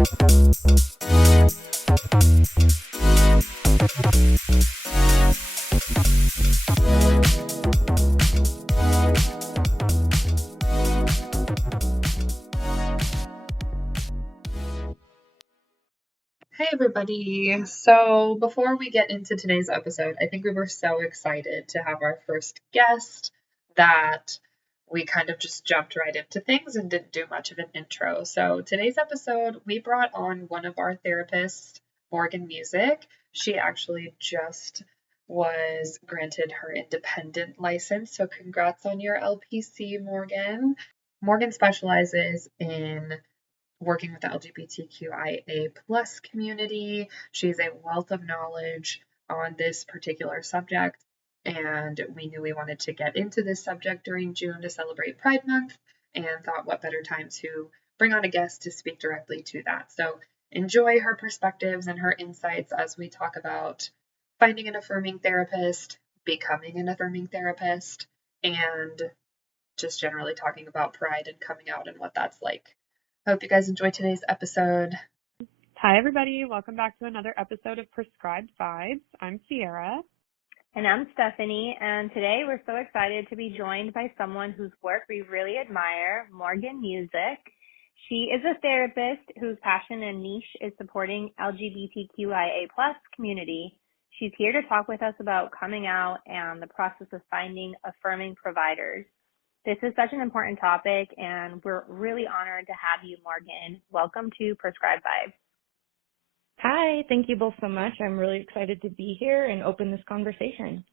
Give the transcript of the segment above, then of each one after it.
Hey everybody. So before we get into today's episode, I think we were so excited to have our first guest that we kind of just jumped right into things and didn't do much of an intro. So today's episode, we brought on one of our therapists, Morgan Musick. She actually just was granted her independent license. So congrats on your LPC, Morgan. Morgan specializes in working with the LGBTQIA plus community. She's a wealth of knowledge on this particular subject, and we knew we wanted to get into this subject during June to celebrate Pride Month, and thought what better time to bring on a guest to speak directly to that. So enjoy her perspectives and her insights as we talk about finding an affirming therapist, becoming an affirming therapist, and just generally talking about pride and coming out and what that's like. Hope you guys enjoy today's episode. Hi, everybody. Welcome back to another episode of Prescribed Vibes. I'm Sierra. And I'm Stephanie, and today we're so excited to be joined by someone whose work we really admire, Morgan Musick. She is a therapist whose passion and niche is supporting LGBTQIA+ community. She's here to talk with us about coming out and the process of finding affirming providers. This is such an important topic, and we're really honored to have you, Morgan. Welcome to Prescribed Vibes. Hi, thank you both so much. I'm really excited to be here and open this conversation.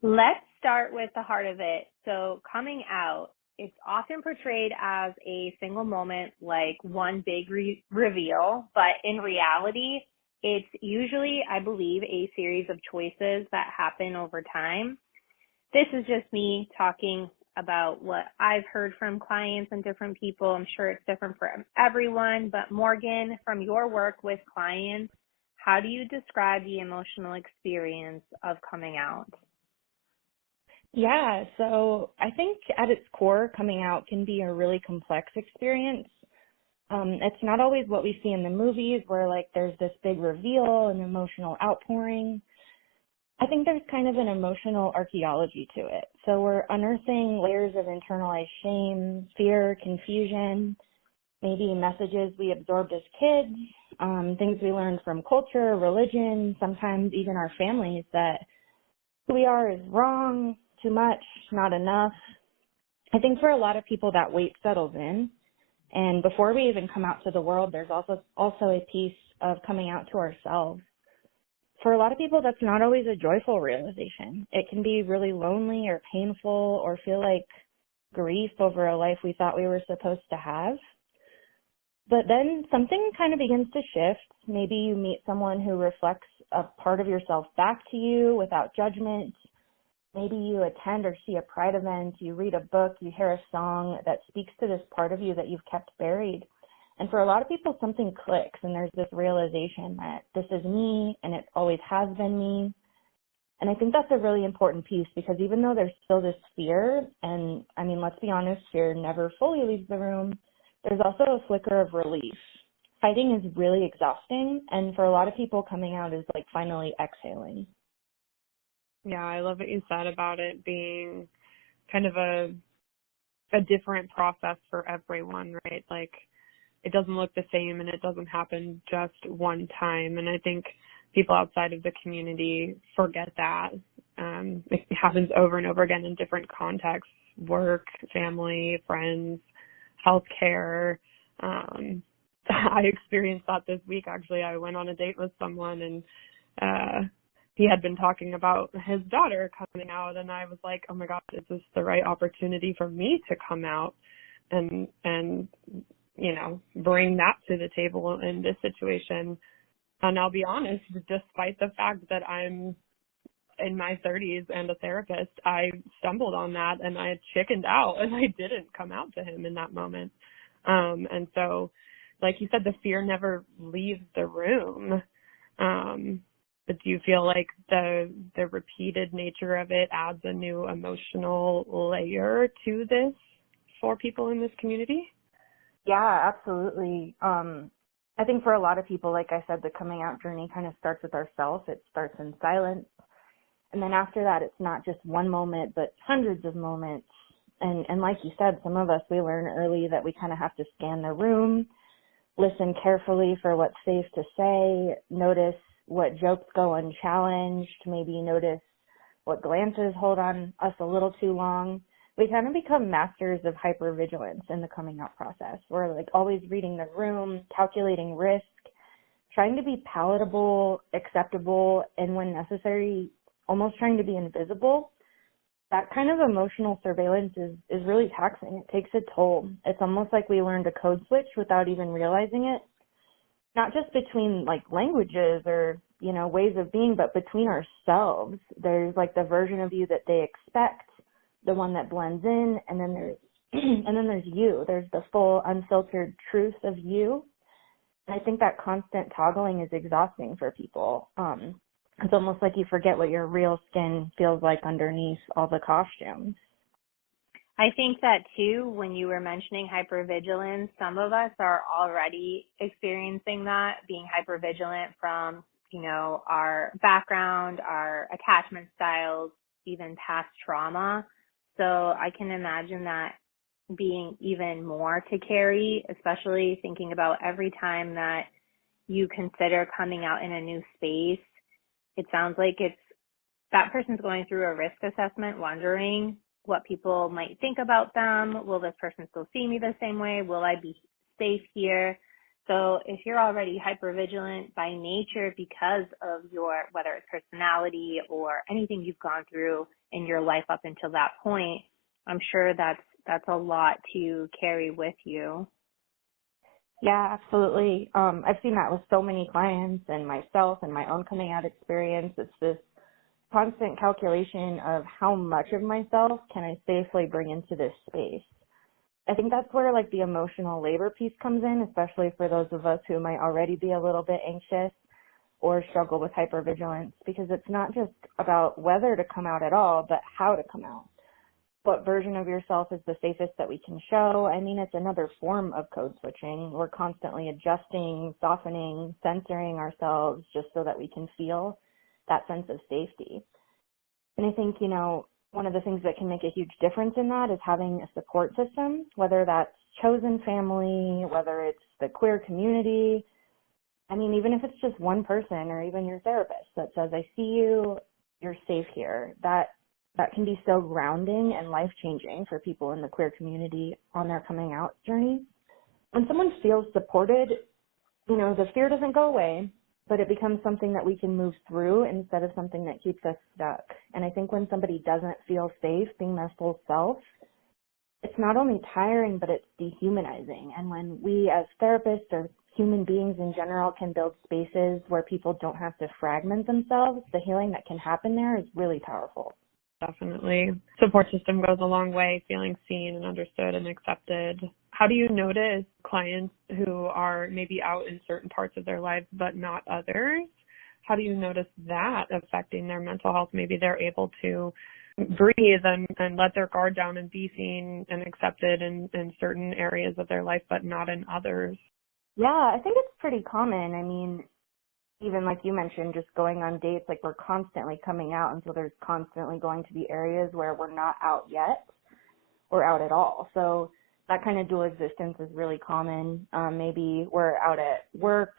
Let's start with the heart of it. So coming out, it's often portrayed as a single moment, like one big reveal, but in reality, it's usually, I believe, a series of choices that happen over time. This is just me talking about what I've heard from clients and different people. I'm sure it's different for everyone, but Morgan, from your work with clients, how do you describe the emotional experience of coming out? Yeah, so I think at its core, coming out can be a really complex experience. It's not always what we see in the movies where like there's this big reveal and emotional outpouring. I think there's kind of an emotional archaeology to it. So we're unearthing layers of internalized shame, fear, confusion, maybe messages we absorbed as kids, things we learned from culture, religion, sometimes even our families, that who we are is wrong, too much, not enough. I think for a lot of people that weight settles in. And before we even come out to the world, there's also a piece of coming out to ourselves. For a lot of people, that's not always a joyful realization. It can be really lonely or painful or feel like grief over a life we thought we were supposed to have. But then something kind of begins to shift. Maybe you meet someone who reflects a part of yourself back to you without judgment. Maybe you attend or see a Pride event, you read a book, you hear a song that speaks to this part of you that you've kept buried. And for a lot of people, something clicks, and there's this realization that this is me, and it always has been me. And I think that's a really important piece, because even though there's still this fear, and I mean, let's be honest, fear never fully leaves the room, there's also a flicker of relief. Fighting is really exhausting, and for a lot of people, coming out is like finally exhaling. Yeah, I love what you said about it being kind of a different process for everyone, right? Like, it doesn't look the same and it doesn't happen just one time. And I think people outside of the community forget that. It happens over and over again in different contexts: work, family, friends, healthcare. I experienced that this week, actually. I went on a date with someone, and he had been talking about his daughter coming out, and I was like, oh my gosh, is this the right opportunity for me to come out and you know, bring that to the table in this situation? And I'll be honest, despite the fact that I'm in my 30s and a therapist, I stumbled on that and I chickened out and I didn't come out to him in that moment. And so, like you said, the fear never leaves the room. But do you feel like the repeated nature of it adds a new emotional layer to this for people in this community? Yeah, absolutely. I think for a lot of people, like I said, the coming out journey kind of starts with ourselves. It starts in silence. And then after that, it's not just one moment, but hundreds of moments. And like you said, some of us, we learn early that we kind of have to scan the room, listen carefully for what's safe to say, notice what jokes go unchallenged, maybe notice what glances hold on us a little too long. We kind of become masters of hypervigilance in the coming out process. We're like always reading the room, calculating risk, trying to be palatable, acceptable, and when necessary, almost trying to be invisible. That kind of emotional surveillance is really taxing. It takes a toll. It's almost like we learned a code switch without even realizing it. Not just between like languages or, ways of being, but between ourselves. There's like the version of you that they expect, the one that blends in, and then there's and then there's you. There's the full unfiltered truth of you. And I think that constant toggling is exhausting for people. It's almost like you forget what your real skin feels like underneath all the costumes. I think that too, when you were mentioning hypervigilance, some of us are already experiencing that, being hypervigilant from, our background, our attachment styles, even past trauma. So I can imagine that being even more to carry, especially thinking about every time that you consider coming out in a new space. It sounds like that person's going through a risk assessment, wondering what people might think about them. Will this person still see me the same way? Will I be safe here? So if you're already hypervigilant by nature because of your, whether it's personality or anything you've gone through in your life up until that point, I'm sure that's a lot to carry with you. Yeah, absolutely. I've seen that with so many clients and myself and my own coming out experience. It's this constant calculation of how much of myself can I safely bring into this space. I think that's where like the emotional labor piece comes in, especially for those of us who might already be a little bit anxious or struggle with hypervigilance, because it's not just about whether to come out at all, but how to come out. What version of yourself is the safest that we can show? I mean, it's another form of code switching. We're constantly adjusting, softening, censoring ourselves just so that we can feel that sense of safety. And I think, one of the things that can make a huge difference in that is having a support system, whether that's chosen family, whether it's the queer community. I mean, even if it's just one person or even your therapist that says, I see you, you're safe here. That can be so grounding and life-changing for people in the queer community on their coming out journey. When someone feels supported, the fear doesn't go away, but it becomes something that we can move through instead of something that keeps us stuck. And I think when somebody doesn't feel safe being their full self, it's not only tiring, but it's dehumanizing. And when we as therapists or human beings in general can build spaces where people don't have to fragment themselves, the healing that can happen there is really powerful. Definitely. Support system goes a long way, feeling seen and understood and accepted. How do you notice clients who are maybe out in certain parts of their lives but not others? How do you notice that affecting their mental health? Maybe they're able to breathe and let their guard down and be seen and accepted in certain areas of their life but not in others. Yeah, I think it's pretty common. I mean, even like you mentioned, just going on dates, like we're constantly coming out, and so there's constantly going to be areas where we're not out yet or out at all. So that kind of dual existence is really common. Maybe we're out at work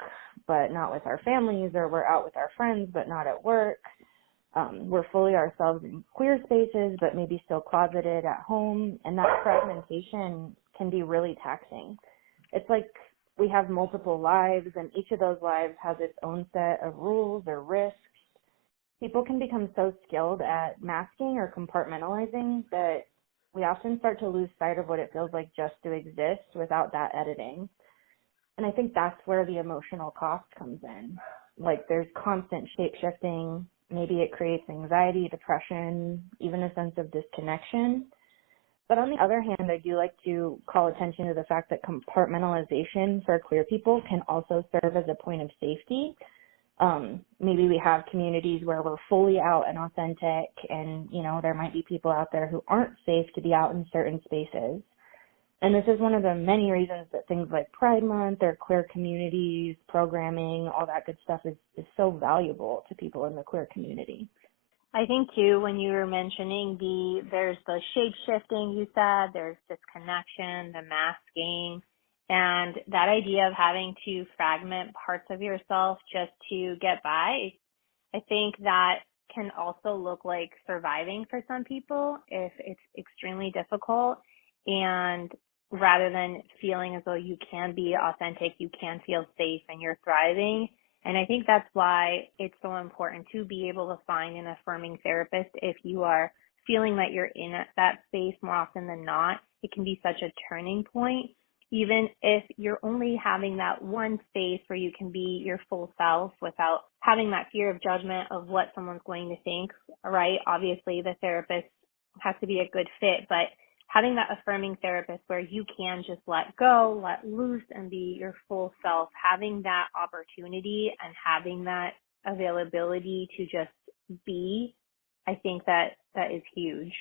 but not with our families, or we're out with our friends but not at work. We're fully ourselves in queer spaces but maybe still closeted at home, and that fragmentation can be really taxing. It's like we have multiple lives, and each of those lives has its own set of rules or risks. People can become so skilled at masking or compartmentalizing that we often start to lose sight of what it feels like just to exist without that editing. And I think that's where the emotional cost comes in. Like there's constant shape-shifting. Maybe it creates anxiety, depression, even a sense of disconnection. But on the other hand, I do like to call attention to the fact that compartmentalization for queer people can also serve as a point of safety. Maybe we have communities where we're fully out and authentic, and, there might be people out there who aren't safe to be out in certain spaces. And this is one of the many reasons that things like Pride Month or queer communities, programming, all that good stuff is so valuable to people in the queer community. I think too, when you were mentioning there's the shape shifting you said, there's disconnection, the masking, and that idea of having to fragment parts of yourself just to get by, I think that can also look like surviving for some people if it's extremely difficult. And rather than feeling as though you can be authentic, you can feel safe and you're thriving. And I think that's why it's so important to be able to find an affirming therapist if you are feeling that you're in that space more often than not. It can be such a turning point, even if you're only having that one space where you can be your full self without having that fear of judgment of what someone's going to think, right? Obviously, the therapist has to be a good fit, but having that affirming therapist where you can just let go, let loose, and be your full self, having that opportunity and having that availability to just be, I think that is huge.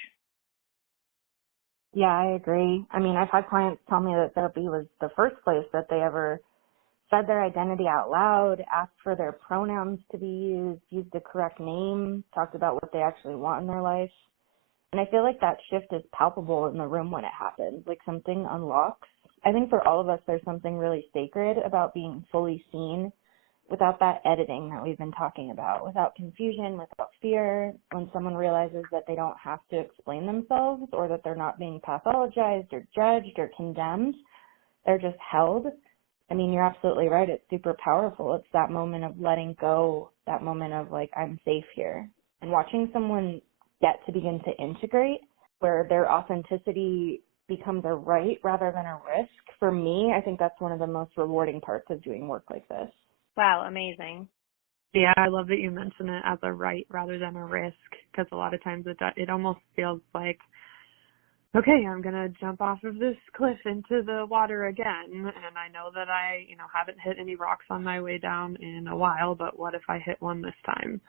Yeah, I agree. I mean, I've had clients tell me that therapy was the first place that they ever said their identity out loud, asked for their pronouns to be used the correct name, talked about what they actually want in their life. And I feel like that shift is palpable in the room when it happens, like something unlocks. I think for all of us, there's something really sacred about being fully seen without that editing that we've been talking about, without confusion, without fear, when someone realizes that they don't have to explain themselves or that they're not being pathologized or judged or condemned. They're just held. I mean, you're absolutely right. It's super powerful. It's that moment of letting go, that moment of like, I'm safe here. And watching someone get to begin to integrate where their authenticity becomes a right rather than a risk. For me, I think that's one of the most rewarding parts of doing work like this. Wow, amazing. Yeah, I love that you mention it as a right rather than a risk, because a lot of times it almost feels like, okay, I'm going to jump off of this cliff into the water again, and I know that I, haven't hit any rocks on my way down in a while, but what if I hit one this time?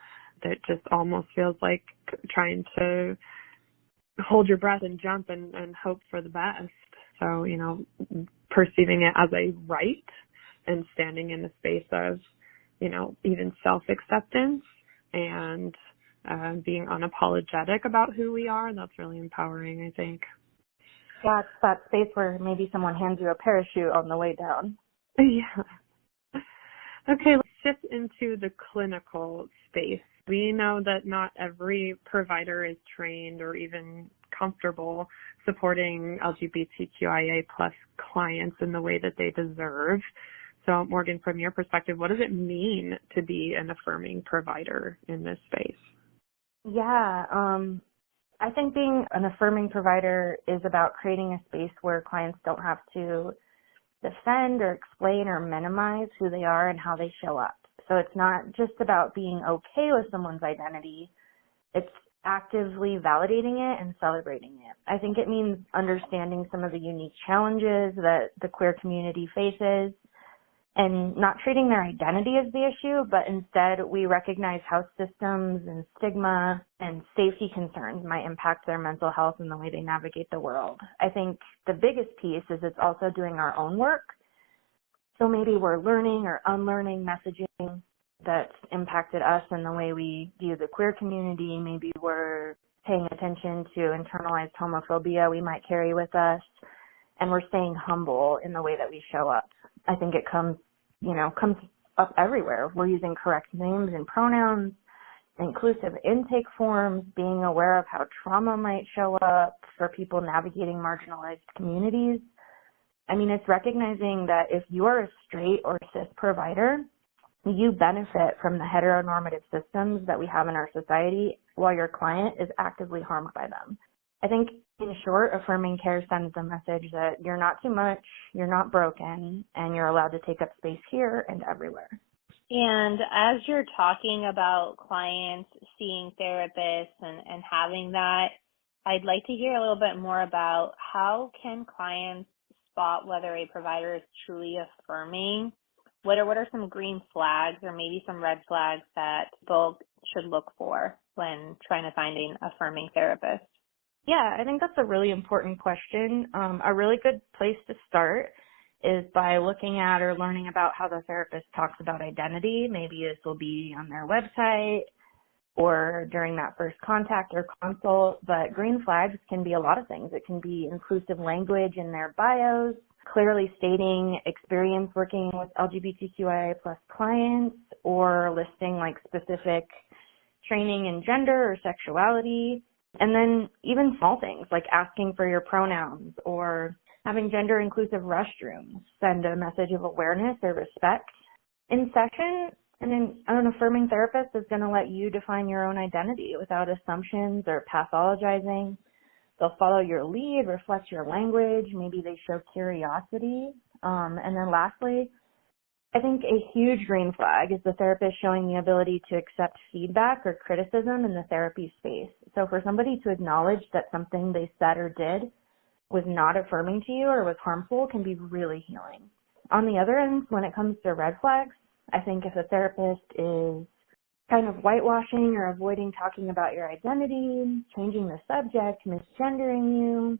That just almost feels like trying to hold your breath and jump and hope for the best. So, perceiving it as a right and standing in the space of, even self-acceptance and being unapologetic about who we are, that's really empowering, I think. Yeah, it's that space where maybe someone hands you a parachute on the way down. Yeah. Okay, let's shift into the clinical space. We know that not every provider is trained or even comfortable supporting LGBTQIA plus clients in the way that they deserve. So, Morgan, from your perspective, what does it mean to be an affirming provider in this space? Yeah, I think being an affirming provider is about creating a space where clients don't have to defend or explain or minimize who they are and how they show up. So it's not just about being okay with someone's identity. It's actively validating it and celebrating it. I think it means understanding some of the unique challenges that the queer community faces and not treating their identity as the issue, but instead we recognize how systems and stigma and safety concerns might impact their mental health and the way they navigate the world. I think the biggest piece is it's also doing our own work. So maybe we're learning or unlearning messaging that's impacted us in the way we view the queer community. Maybe we're paying attention to internalized homophobia we might carry with us, and we're staying humble in the way that we show up. I think it comes up everywhere. We're using correct names and pronouns, inclusive intake forms, being aware of how trauma might show up for people navigating marginalized communities. I mean, it's recognizing that if you are a straight or cis provider, you benefit from the heteronormative systems that we have in our society while your client is actively harmed by them. I think, in short, affirming care sends the message that you're not too much, you're not broken, and you're allowed to take up space here and everywhere. And as you're talking about clients seeing therapists and having that, I'd like to hear a little bit more about how can clients spot whether a provider is truly affirming? What are some green flags or maybe some red flags that people should look for when trying to find an affirming therapist? Yeah, I think that's a really important question. A really good place to start is by looking at or learning about how the therapist talks about identity. Maybe this will be on their website or during that first contact or consult, but green flags can be a lot of things. It can be inclusive language in their bios, clearly stating experience working with LGBTQIA plus clients, or listing like specific training in gender or sexuality. And then even small things like asking for your pronouns or having gender inclusive restrooms send a message of awareness or respect. In session, an affirming therapist is going to let you define your own identity without assumptions or pathologizing. They'll follow your lead, reflect your language, maybe they show curiosity. And then lastly, I think a huge green flag is the therapist showing the ability to accept feedback or criticism in the therapy space. So for somebody to acknowledge that something they said or did was not affirming to you or was harmful can be really healing. On the other end, when it comes to red flags, I think if a therapist is kind of whitewashing or avoiding talking about your identity, changing the subject, misgendering you,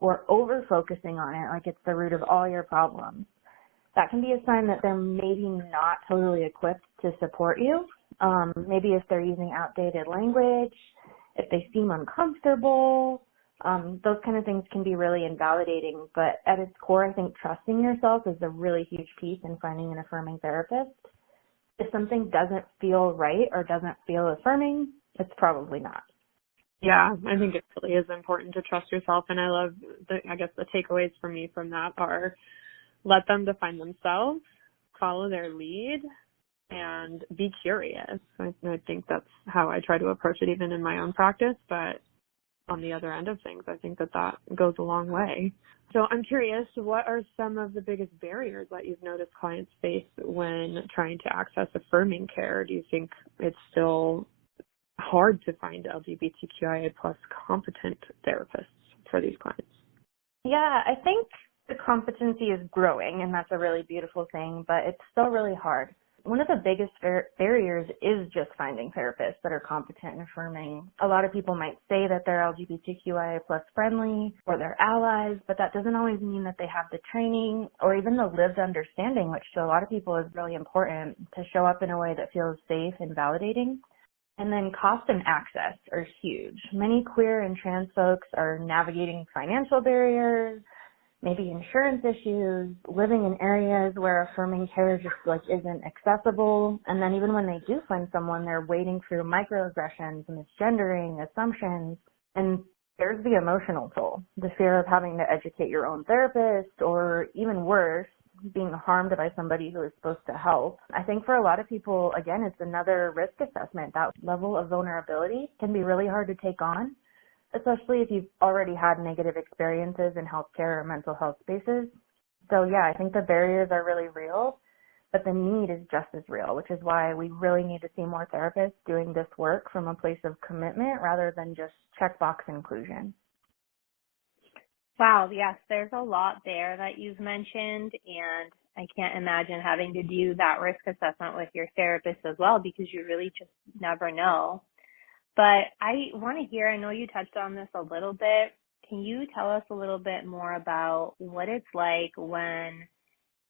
or over-focusing on it like it's the root of all your problems, that can be a sign that they're maybe not totally equipped to support you. Maybe if they're using outdated language, if they seem uncomfortable, those kind of things can be really invalidating. But at its core, I think trusting yourself is a really huge piece in finding an affirming therapist. If something doesn't feel right or doesn't feel affirming, it's probably not. Yeah, I think it really is important to trust yourself. And I love, the takeaways for me from that are let them define themselves, follow their lead, and be curious. I think that's how I try to approach it even in my own practice, but on the other end of things, I think that goes a long way. So I'm curious, what are some of the biggest barriers that you've noticed clients face when trying to access affirming care? Do you think it's still hard to find LGBTQIA plus competent therapists for these clients? Yeah, I think the competency is growing, and that's a really beautiful thing, but it's still really hard. One of the biggest barriers is just finding therapists that are competent and affirming. A lot of people might say that they're LGBTQIA plus friendly or they're allies, but that doesn't always mean that they have the training or even the lived understanding, which to a lot of people is really important to show up in a way that feels safe and validating. And then cost and access are huge. Many queer and trans folks are navigating financial barriers, maybe insurance issues, living in areas where affirming care just isn't accessible. And then even when they do find someone, they're wading through microaggressions, misgendering, assumptions. And there's the emotional toll, the fear of having to educate your own therapist, or even worse, being harmed by somebody who is supposed to help. I think for a lot of people, again, it's another risk assessment. That level of vulnerability can be really hard to take on, especially if you've already had negative experiences in healthcare or mental health spaces. So yeah, I think the barriers are really real, but the need is just as real, which is why we really need to see more therapists doing this work from a place of commitment rather than just checkbox inclusion. Wow, yes, there's a lot there that you've mentioned, and I can't imagine having to do that risk assessment with your therapist as well, because you really just never know. But I want to hear, I know you touched on this a little bit. Can you tell us a little bit more about what it's like when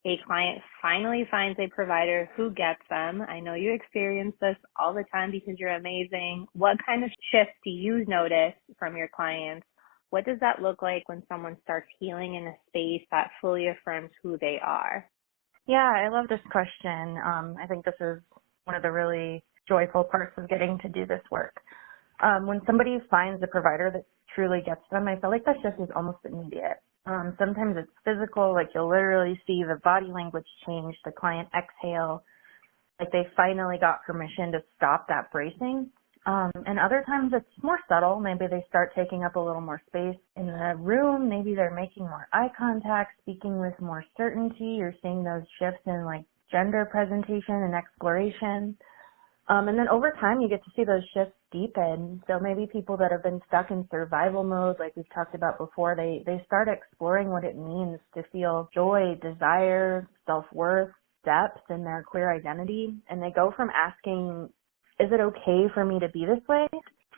a client finally finds a provider who gets them? I know you experience this all the time because you're amazing. What kind of shifts do you notice from your clients? What does that look like when someone starts healing in a space that fully affirms who they are? Yeah, I love this question. I think this is one of the really joyful parts of getting to do this work. When somebody finds a provider that truly gets them, I feel like that shift is almost immediate. Sometimes it's physical, like you'll literally see the body language change, the client exhale, like they finally got permission to stop that bracing. And other times it's more subtle. Maybe they start taking up a little more space in the room. Maybe they're making more eye contact, speaking with more certainty. You're seeing those shifts in like gender presentation and exploration. And then over time, you get to see those shifts deepen. So maybe people that have been stuck in survival mode, like we've talked about before, they start exploring what it means to feel joy, desire, self-worth, depth in their queer identity. And they go from asking, is it okay for me to be this way,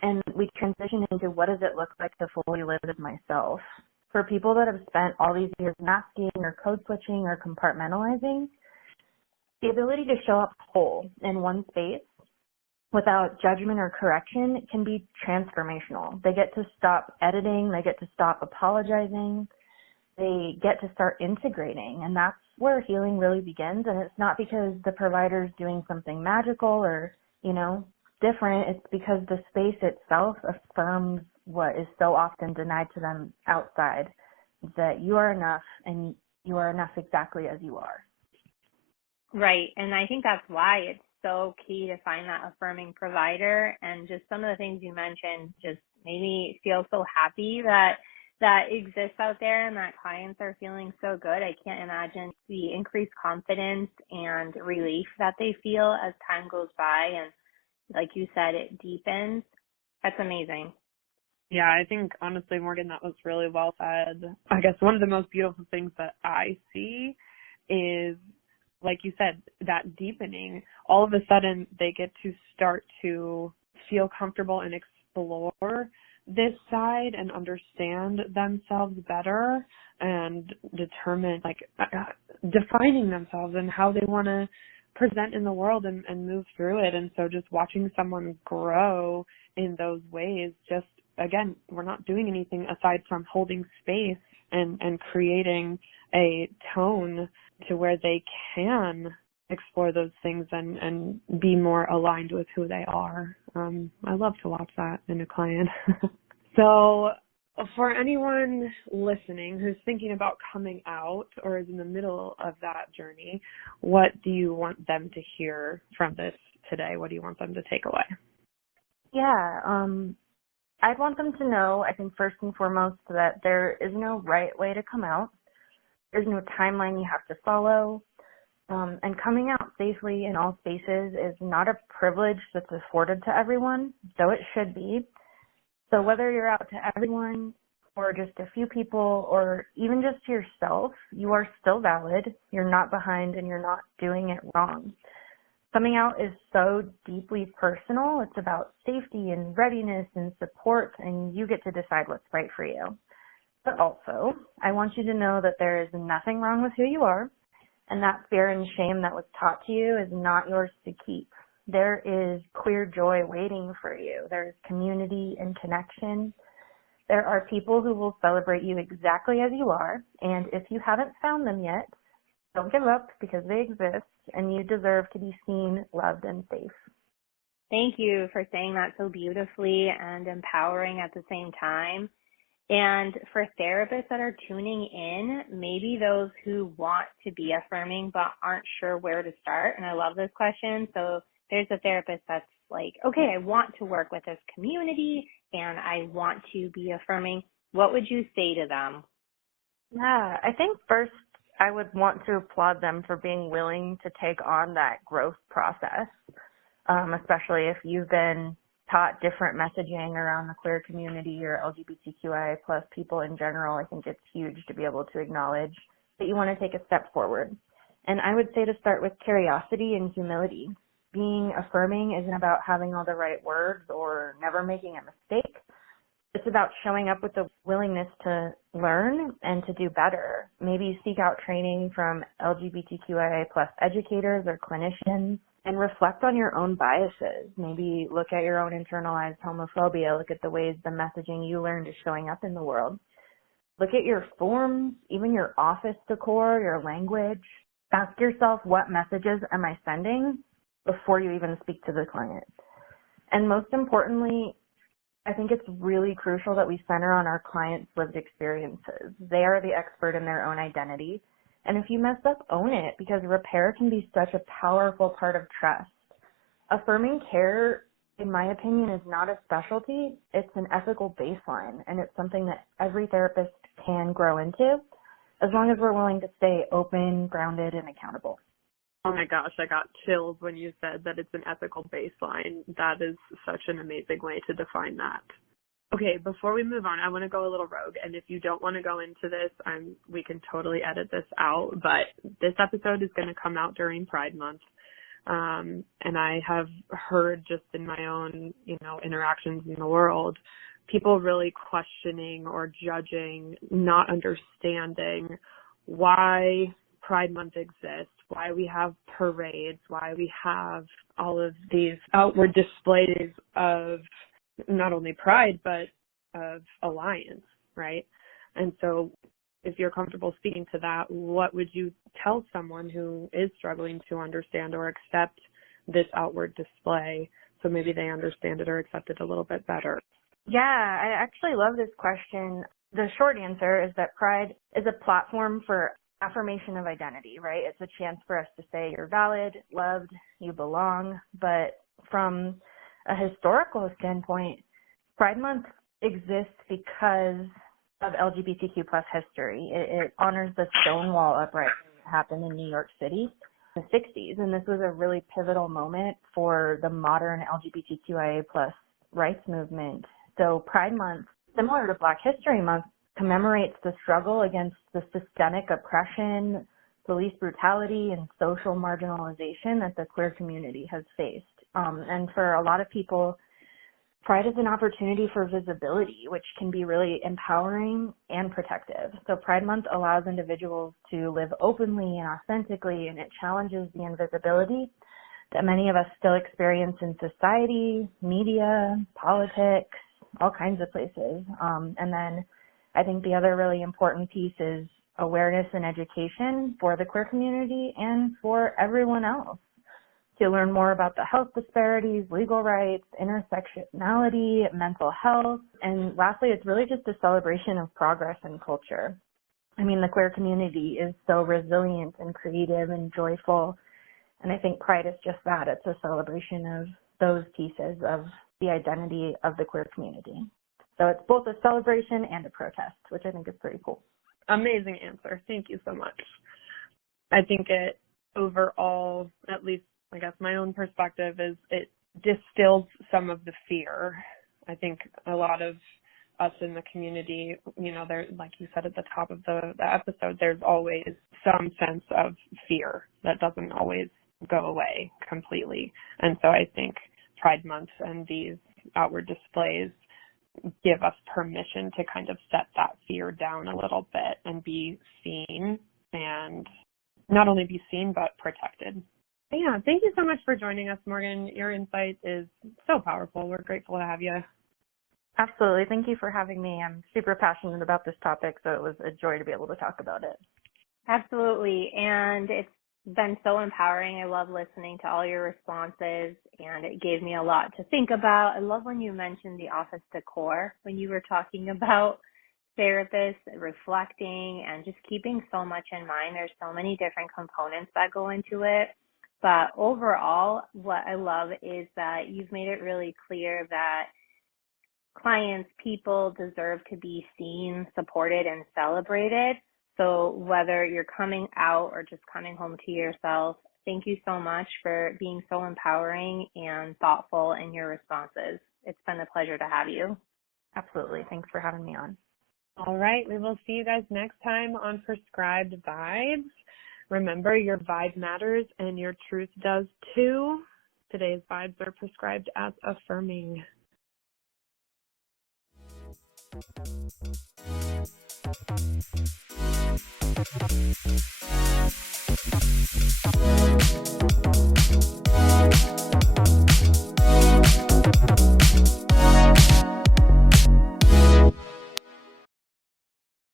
and we transition into what does it look like to fully live as myself. For people that have spent all these years masking or code switching or compartmentalizing, the ability to show up whole in one space without judgment or correction can be transformational. They get to stop editing, they get to stop apologizing, they get to start integrating, and that's where healing really begins. And it's not because the provider's doing something magical or, different. It's because the space itself affirms what is so often denied to them outside, that you are enough and you are enough exactly as you are. Right. And I think that's why it's so key to find that affirming provider. And just some of the things you mentioned just made me feel so happy that exists out there and that clients are feeling so good. I can't imagine the increased confidence and relief that they feel as time goes by. And like you said, it deepens. That's amazing. Yeah, I think honestly, Morgan, that was really well said. I guess one of the most beautiful things that I see is, like you said, that deepening. All of a sudden, they get to start to feel comfortable and explore this side and understand themselves better and determine, defining themselves and how they want to present in the world and move through it. And so just watching someone grow in those ways, just, again, we're not doing anything aside from holding space and creating a tone to where they can explore those things and be more aligned with who they are. I love to watch that in a client. So for anyone listening who's thinking about coming out or is in the middle of that journey, what do you want them to hear from this today? What do you want them to take away? Yeah, I'd want them to know, I think first and foremost, that there is no right way to come out. There's no timeline you have to follow. And coming out safely in all spaces is not a privilege that's afforded to everyone, though it should be. So whether you're out to everyone or just a few people or even just to yourself, you are still valid. You're not behind and you're not doing it wrong. Coming out is so deeply personal. It's about safety and readiness and support, and you get to decide what's right for you. But also, I want you to know that there is nothing wrong with who you are, and that fear and shame that was taught to you is not yours to keep. There is queer joy waiting for you. There's community and connection. There are people who will celebrate you exactly as you are, and if you haven't found them yet, don't give up because they exist, and you deserve to be seen, loved, and safe. Thank you for saying that so beautifully and empowering at the same time. And for therapists that are tuning in, maybe those who want to be affirming but aren't sure where to start, and I love this question. So there's a therapist that's like, okay, I want to work with this community and I want to be affirming. What would you say to them? Yeah, I think first I would want to applaud them for being willing to take on that growth process, especially if you've been taught different messaging around the queer community or LGBTQIA plus people in general. I think it's huge to be able to acknowledge that you want to take a step forward. And I would say to start with curiosity and humility. Being affirming isn't about having all the right words or never making a mistake. It's about showing up with the willingness to learn and to do better. Maybe seek out training from LGBTQIA plus educators or clinicians and reflect on your own biases. Maybe look at your own internalized homophobia. Look at the ways the messaging you learned is showing up in the world. Look at your forms, even your office decor, your language. Ask yourself, what messages am I sending before you even speak to the client? And most importantly, I think it's really crucial that we center on our clients' lived experiences. They are the expert in their own identity. And if you mess up, own it, because repair can be such a powerful part of trust. Affirming care, in my opinion, is not a specialty. It's an ethical baseline, and it's something that every therapist can grow into as long as we're willing to stay open, grounded, and accountable. Oh my gosh, I got chills when you said that it's an ethical baseline. That is such an amazing way to define that. Okay, before we move on, I want to go a little rogue, and if you don't want to go into this, we can totally edit this out, but this episode is going to come out during Pride Month. And I have heard just in my own, interactions in the world, people really questioning or judging, not understanding why Pride Month exists, why we have parades, why we have all of these outward displays of not only pride, but of alliance, right? And so if you're comfortable speaking to that, what would you tell someone who is struggling to understand or accept this outward display so maybe they understand it or accept it a little bit better? Yeah, I actually love this question. The short answer is that Pride is a platform for affirmation of identity, right? It's a chance for us to say you're valid, loved, you belong. But from a historical standpoint, Pride Month exists because of LGBTQ plus history. It honors the Stonewall uprising that happened in New York City in the 60s. And this was a really pivotal moment for the modern LGBTQIA plus rights movement. So Pride Month, similar to Black History Month, commemorates the struggle against the systemic oppression, police brutality, and social marginalization that the queer community has faced. And for a lot of people, Pride is an opportunity for visibility, which can be really empowering and protective. So Pride Month allows individuals to live openly and authentically, and it challenges the invisibility that many of us still experience in society, media, politics, all kinds of places. And then I think the other really important piece is awareness and education for the queer community and for everyone else to learn more about the health disparities, legal rights, intersectionality, mental health. And lastly, it's really just a celebration of progress and culture. I mean, the queer community is so resilient and creative and joyful. And I think Pride is just that. It's a celebration of those pieces of the identity of the queer community. So it's both a celebration and a protest, which I think is pretty cool. Amazing answer. Thank you so much. I think it overall, at least I guess my own perspective, is it distills some of the fear. I think a lot of us in the community, there, like you said at the top of the episode, there's always some sense of fear that doesn't always go away completely. And so I think Pride Month and these outward displays give us permission to kind of set that fear down a little bit and be seen, and not only be seen, but protected. Yeah, thank you so much for joining us, Morgan. Your insight is so powerful. We're grateful to have you. Absolutely. Thank you for having me. I'm super passionate about this topic, so it was a joy to be able to talk about it. Absolutely. And it's been so empowering. I love listening to all your responses, and it gave me a lot to think about. I love when you mentioned the office decor when you were talking about therapists reflecting and just keeping so much in mind. There's so many different components that go into it. But overall, what I love is that you've made it really clear that clients, people deserve to be seen, supported, and celebrated. So whether you're coming out or just coming home to yourself, thank you so much for being so empowering and thoughtful in your responses. It's been a pleasure to have you. Absolutely. Thanks for having me on. All right. We will see you guys next time on Prescribed Vibes. Remember, your vibe matters and your truth does too. Today's vibes are prescribed as affirming.